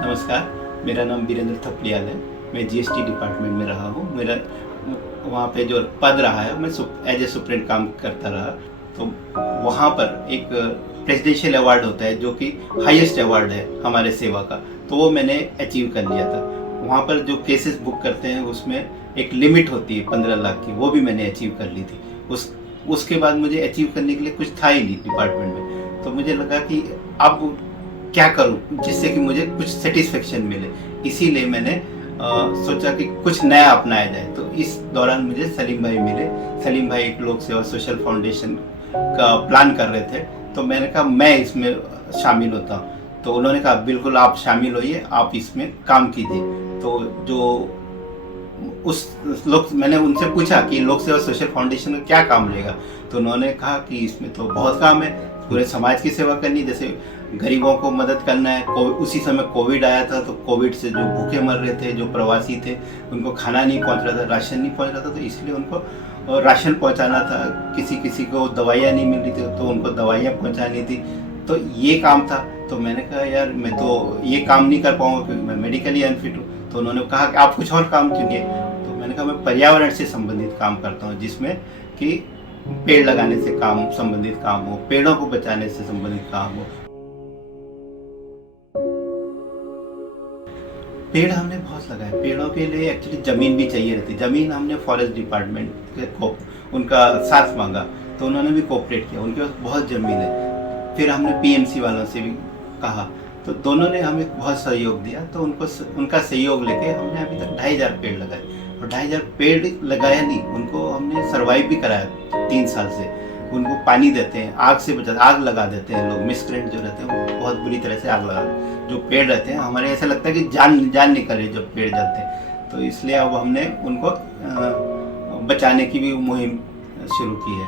नमस्कार, मेरा नाम वीरेंद्र थपलियाल है। मैं जीएसटी डिपार्टमेंट में रहा हूँ। मेरा वहाँ पे जो पद रहा है, मैं एज ए सुप्रिंट काम करता रहा। तो वहाँ पर एक प्रेसिडेंशियल अवार्ड होता है जो कि हाईएस्ट अवार्ड है हमारे सेवा का, तो वो मैंने अचीव कर लिया था। वहाँ पर जो केसेस बुक करते हैं उसमें एक लिमिट होती है 15 लाख की, वो भी मैंने अचीव कर ली थी। उसके बाद मुझे अचीव करने के लिए कुछ था ही नहीं डिपार्टमेंट में। तो मुझे लगा कि अब क्या करूं जिससे कि मुझे कुछ सेटिस्फेक्शन मिले। इसीलिए मैंने सोचा कि कुछ नया अपनाया जाए। तो इस दौरान मुझे सलीम भाई मिले। सलीम भाई एक लोक सेवा सोशल फाउंडेशन का प्लान कर रहे थे, तो मैंने कहा मैं इसमें शामिल होता हूँ। तो उन्होंने कहा बिल्कुल आप शामिल होइए, आप इसमें काम कीजिए। तो जो मैंने उनसे पूछा कि लोक सेवा सोशल फाउंडेशन में क्या काम रहेगा, तो उन्होंने कहा कि इसमें तो बहुत काम है, पूरे समाज की सेवा करनी, जैसे गरीबों को मदद करना है। उसी समय कोविड आया था, तो कोविड से जो भूखे मर रहे थे, जो प्रवासी थे, उनको खाना नहीं पहुंच रहा था, राशन नहीं पहुंच रहा था, तो इसलिए उनको राशन पहुंचाना था। किसी को दवाइयाँ नहीं मिल रही थी, तो उनको दवाइयाँ पहुंचानी थी। तो ये काम था। तो मैंने कहा यार मैं तो ये काम नहीं कर पाऊंगा क्योंकि मैं मेडिकली अनफिट हूँ। तो उन्होंने कहा कि आप कुछ और काम चुनिए। तो मैंने कहा मैं पर्यावरण से संबंधित काम करता हूँ, जिसमें कि पेड़ लगाने से काम संबंधित काम हो, पेड़ों को बचाने से संबंधित काम हो। पेड़ हमने बहुत लगाए। पेड़ों के लिए एक्चुअली ज़मीन भी चाहिए रहती। ज़मीन हमने फॉरेस्ट डिपार्टमेंट को उनका साथ मांगा, तो उन्होंने भी कोऑपरेट किया, उनके पास बहुत ज़मीन है। फिर हमने पीएमसी वालों से भी कहा, तो दोनों ने हमें बहुत सहयोग दिया। तो उनका सहयोग लेके हमने अभी तक 2500 पेड़ लगाए। और 2500 पेड़ लगाया नहीं, उनको हमने सर्वाइव भी कराया 3 साल से। उनको पानी देते हैं, आग से आग लगा देते हैं लोग, मिसक्रेंट जो रहते हैं वो बहुत बुरी तरह से आग लगा। जो पेड़ रहते हैं हमारे ऐसा लगता है कि जान निकल रही है जब पेड़ जलते हैं। तो इसलिए अब हमने उनको बचाने की भी मुहिम शुरू की है।